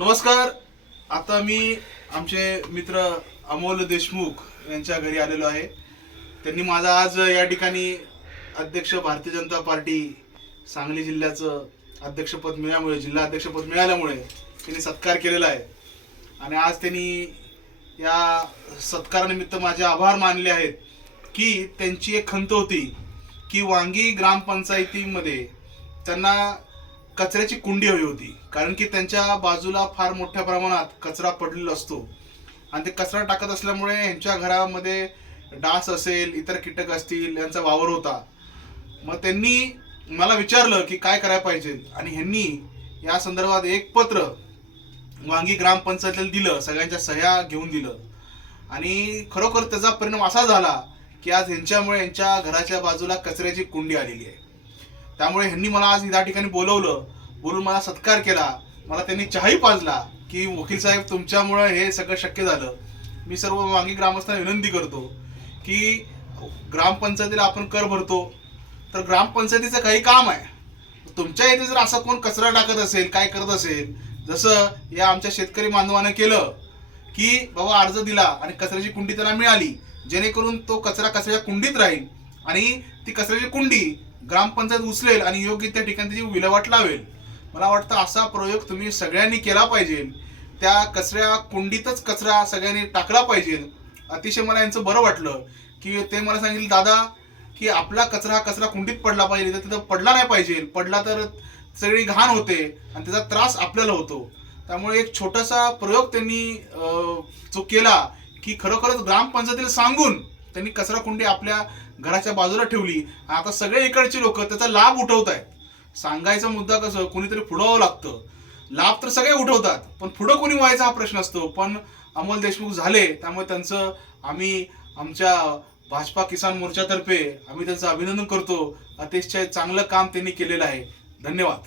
नमस्कार. आता मी आमचे मित्र अमोल देशमुख यांच्या घरी आलेलो आहे. त्यांनी माझा आज या ठिकाणी अध्यक्ष भारतीय जनता पार्टी सांगली जिल्ह्याचं अध्यक्षपद मिळाल्यामुळे जिल्हा अध्यक्षपद मिळाल्यामुळे त्यांनी सत्कार केलेला आहे. आणि आज त्यांनी या सत्कारानिमित्त माझे आभार मानले आहेत की त्यांची एक खंत होती की वांगी ग्रामपंचायतीमध्ये त्यांना कचऱ्याची कुंडी हवी होती. कारण की त्यांच्या बाजूला फार मोठ्या प्रमाणात कचरा पडलेला असतो. आणि ते कचरा टाकत असल्यामुळे यांच्या घरामध्ये डास असेल इतर कीटक असतील यांचा वावर होता. मग त्यांनी मला विचारलं की काय करायला पाहिजे? आणि ह्यांनी या संदर्भात एक पत्र वांगी ग्रामपंचायतीला दिलं सगळ्यांच्या सह्या घेऊन दिलं. आणि खरोखर त्याचा परिणाम असा झाला की आज ह्यांच्यामुळे यांच्या घराच्या बाजूला कचऱ्याची कुंडी आलेली आहे. त्यामुळे ह्यांनी मला आज या ठिकाणी बोलवलं बोलून मला सत्कार केला. मला त्यांनी चहाही पाजला की वकील साहेब तुमच्यामुळं हे सगळं शक्य झालं. मी सर्व वांगी ग्रामस्थांना विनंती करतो की ग्रामपंचायतीला आपण कर भरतो. तर ग्रामपंचायतीचं काही काम आहे. तुमच्या इथे जर असा कोण कचरा टाकत असेल काय करत असेल जसं या आमच्या शेतकरी बांधवानं केलं की बाबा अर्ज दिला आणि कचऱ्याची कुंडी त्याला मिळाली जेणेकरून तो कचरा कचऱ्याच्या कुंडीत राहील आणि ती कचऱ्याची कुंडी ग्रामपंचायत उचलेल आणि योग्य त्या ठिकाणी त्याची विल्हेवाट लावेल. मला वाटतं असा प्रयोग तुम्ही सगळ्यांनी केला पाहिजे. त्या कचऱ्या कुंडीतच कचरा सगळ्यांनी टाकला पाहिजे. अतिशय मला यांचं बरं वाटलं की ते मला सांगितलं दादा की आपला कचरा कचरा कुंडीत पडला पाहिजे तर तिथं पडला नाही पाहिजे. पडला तर सगळी घाण होते आणि त्याचा त्रास आपल्याला होतो. त्यामुळे एक छोटासा प्रयोग त्यांनी जो केला की खरोखरच ग्रामपंचायतीला सांगून त्यांनी कचरा कुंडी आपल्या घराच्या बाजूला ठेवली. आता सगळे इकडचे लोक त्याचा लाभ उठवत आहेत सांगायचा मुद्दा कसं कोणीतरी पुढावं लागतं. लाभ तर सगळे उठवतात पण पुढं कोणी व्हायचा हा प्रश्न असतो. पण अमोल देशमुख झाले त्यामुळे त्यांचं आम्ही आमच्या भाजपा किसान मोर्चातर्फे आम्ही त्यांचं अभिनंदन करतो. अतिशय चांगलं काम त्यांनी केलेलं आहे. धन्यवाद.